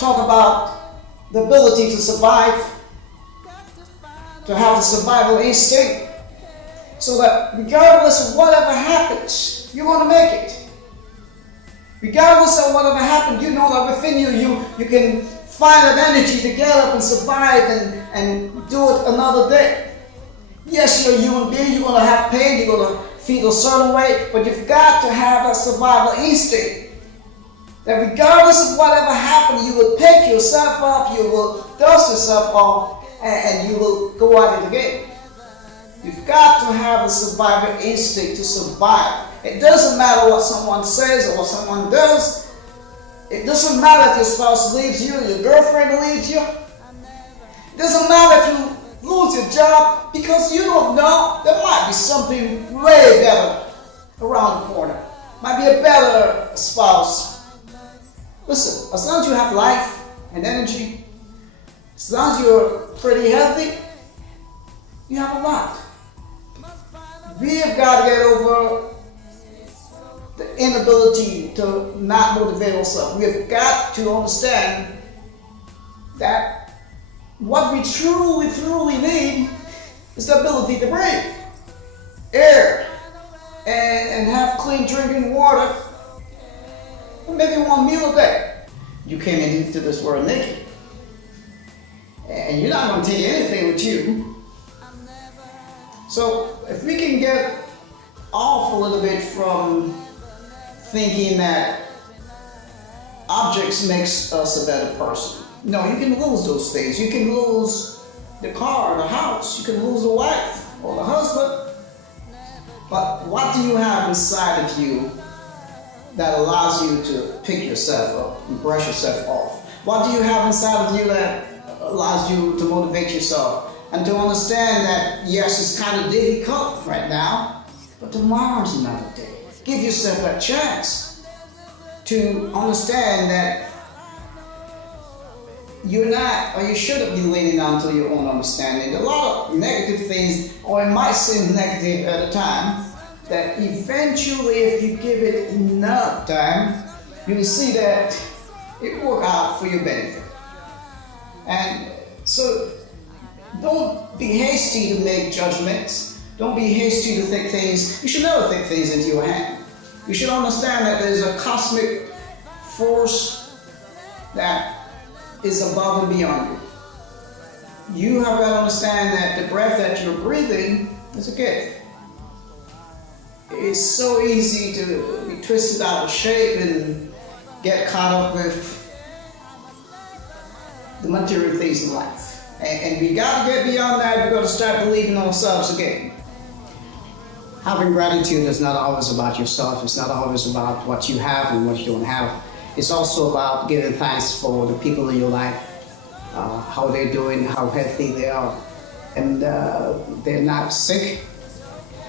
talk about the ability to survive, to have the survival instinct, so that regardless of whatever happens, you want to make it. Regardless of whatever happens, you know that within you can find that energy to get up and survive and do it another day. Yes, you're a human being, you're going to have pain, you're going to feel a certain way, but you've got to have that survival instinct. That regardless of whatever happens, you will pick yourself up, you will dust yourself off, and you will go at it again. You've got to have a survival instinct to survive. It doesn't matter what someone says or what someone does. It doesn't matter if your spouse leaves you, your girlfriend leaves you. It doesn't matter if you lose your job, because you don't know. There might be something way better around the corner. Might be a better spouse. Listen, as long as you have life and energy, as long as you're pretty healthy, you have a lot. We have got to get over the inability to not motivate ourselves. We have got to understand that what we truly need is the ability to breathe, air, and have clean drinking water, or maybe one meal a day. You came into this world naked, and you're not going to take anything with you. So if we can get off a little bit from thinking that objects makes us a better person. No, you can lose those things. You can lose the car, the house. You can lose the wife or the husband. But what do you have inside of you that allows you to pick yourself up and brush yourself off? What do you have inside of you that allows you to motivate yourself and to understand that, yes, it's kind of difficult right now, but tomorrow's another day. Give yourself a chance to understand that you're not, or you shouldn't be leaning on to your own understanding. A lot of negative things, or it might seem negative at a time, that eventually, if you give it enough time, you will see that it work out for your benefit. And so, don't be hasty to make judgments. Don't be hasty to think things. You should never think things into your hand. You should understand that there's a cosmic force that is above and beyond you. You have got to understand that the breath that you're breathing is a gift. It's so easy to be twisted out of shape and get caught up with the material things in life. And we got to get beyond that. We've got to start believing in ourselves again. Having gratitude is not always about yourself. It's not always about what you have and what you don't have. It's also about giving thanks for the people in your life, how they're doing, how healthy they are. And they're not sick.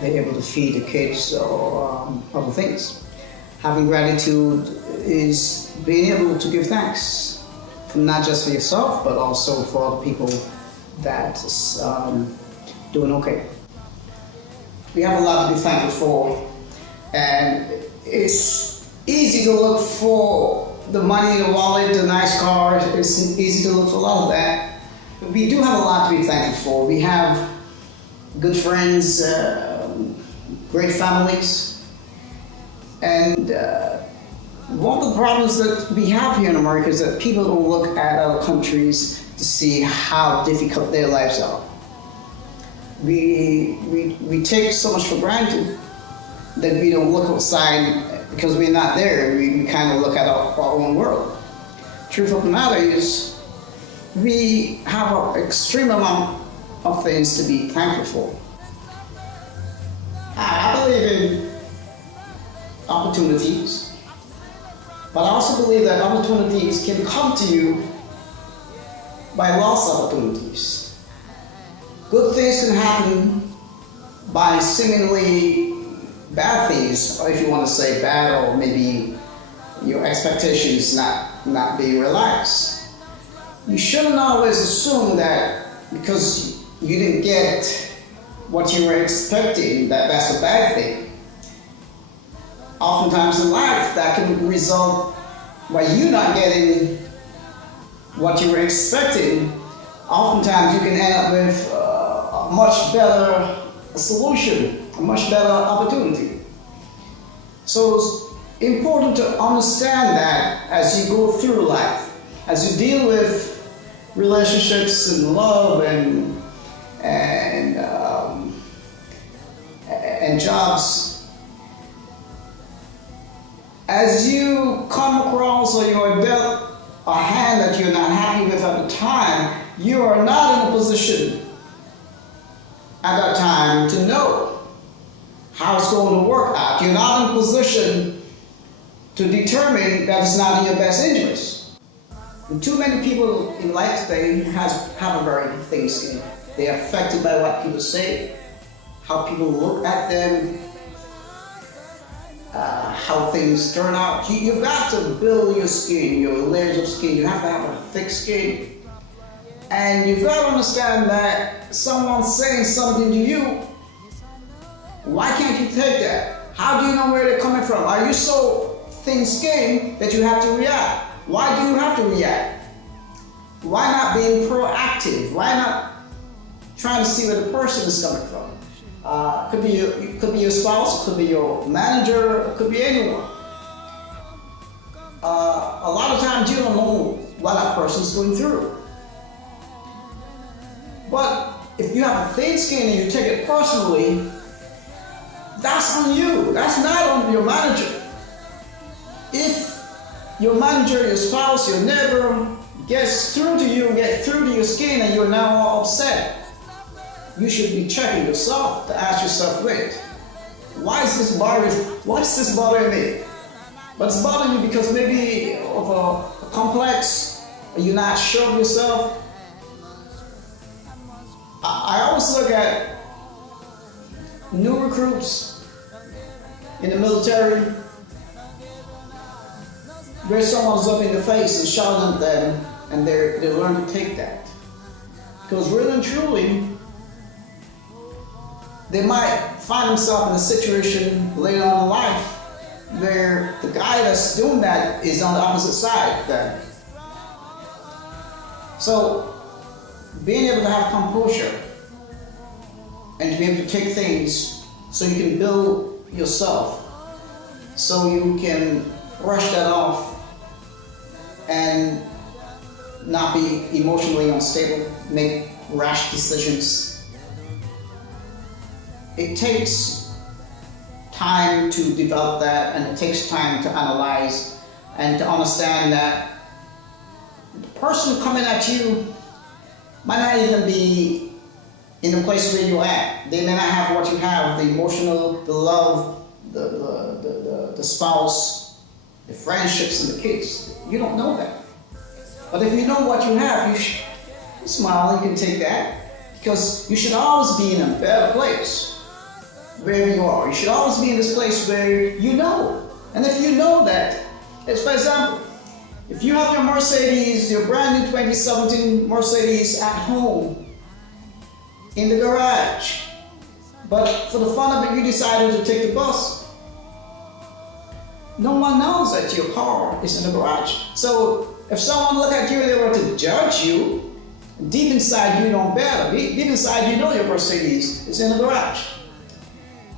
They're able to feed the kids or other things. Having gratitude is being able to give thanks. Not just for yourself, but also for other people that's doing okay. We have a lot to be thankful for, and it's easy to look for the money in the wallet, the nice car. It's easy to look for a lot of that. But we do have a lot to be thankful for. We have good friends, great families, and one of the problems that we have here in America is that people don't look at other countries to see how difficult their lives are. We take so much for granted that we don't look outside because we're not there. We kind of look at our own world. Truth of the matter is, we have an extreme amount of things to be thankful for. I believe in opportunities. But I also believe that opportunities can come to you by lost opportunities. Good things can happen by seemingly bad things, or if you want to say bad, or maybe your expectations not being realized. You shouldn't always assume that because you didn't get what you were expecting, that's a bad thing. Oftentimes in life, that can result by you not getting what you were expecting, oftentimes you can end up with a much better solution, a much better opportunity. So it's important to understand that as you go through life, as you deal with relationships and love and jobs, as you come across or you are dealt a hand that you're not happy with at the time, you are not in a position at that time to know how it's going to work out. You're not in a position to determine that it's not in your best interest. And too many people in life today have a very thin skin. They are affected by what people say, how people look at them, how things turn out. You've got to build your skin, your layers of skin. You have to have a thick skin. And you've got to understand that someone's saying something to you. Why can't you take that? How do you know where they're coming from? Are you so thin-skinned that you have to react? Why do you have to react? Why not being proactive? Why not trying to see where the person is coming from? Could be your spouse, it could be your manager, it could be anyone. A lot of times you don't know what that person is going through. But if you have a thin skin and you take it personally, that's on you. That's not on your manager. If your manager, your spouse, your neighbor gets through to you, get through to your skin, and you're now all upset, you should be checking yourself to ask yourself, wait, what is this bothering me? But it's bothering you because maybe of a complex, or you're not sure of yourself. I always look at new recruits in the military where someone's up in the face and shouting at them, and they learn to take that. Because really and truly, they might find themselves in a situation later on in life where the guy that's doing that is on the opposite side then. So being able to have composure and to be able to take things so you can build yourself, so you can brush that off and not be emotionally unstable, make rash decisions. It takes time to develop that, and it takes time to analyze and to understand that the person coming at you might not even be in the place where you're at. They may not have what you have, the emotional, the love, the spouse, the friendships, and the kids. You don't know that. But if you know what you have, you smile, you can take that, because you should always be in a better place where you are. You should always be in this place where you know. And if you know that, as for example, if you have your Mercedes, your brand new 2017 Mercedes at home in the garage, but for the fun of it, you decided to take the bus, no one knows that your car is in the garage. So if someone look at you and they were to judge you, deep inside you know better. Deep inside you know your Mercedes is in the garage.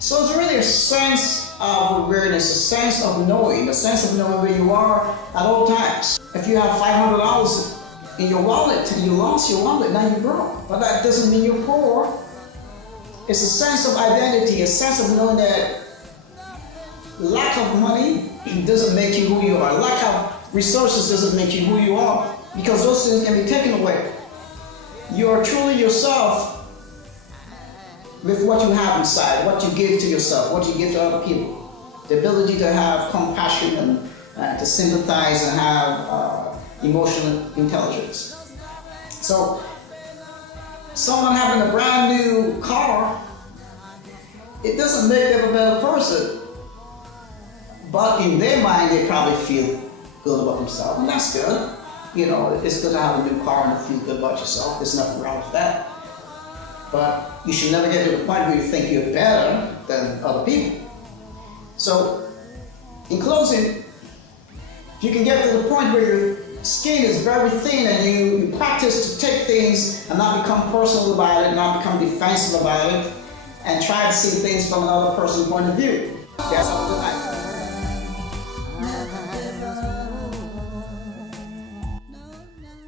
So it's really a sense of awareness, a sense of knowing where you are at all times. If you have $500 in your wallet and you lost your wallet, now you're broke. But that doesn't mean you're poor. It's a sense of identity, a sense of knowing that lack of money doesn't make you who you are. Lack of resources doesn't make you who you are, because those things can be taken away. You are truly yourself with what you have inside, what you give to yourself, what you give to other people. The ability to have compassion and to sympathize and have emotional intelligence. So, someone having a brand new car, it doesn't make them a better person. But in their mind, they probably feel good about themselves, and that's good. You know, it's good to have a new car and feel good about yourself. There's nothing wrong with that. But you should never get to the point where you think you're better than other people. So, in closing, if you can get to the point where skin is very thin, and you practice to take things and not become personal about it, not become defensive about it, and try to see things from another person's point of view. That's all good night.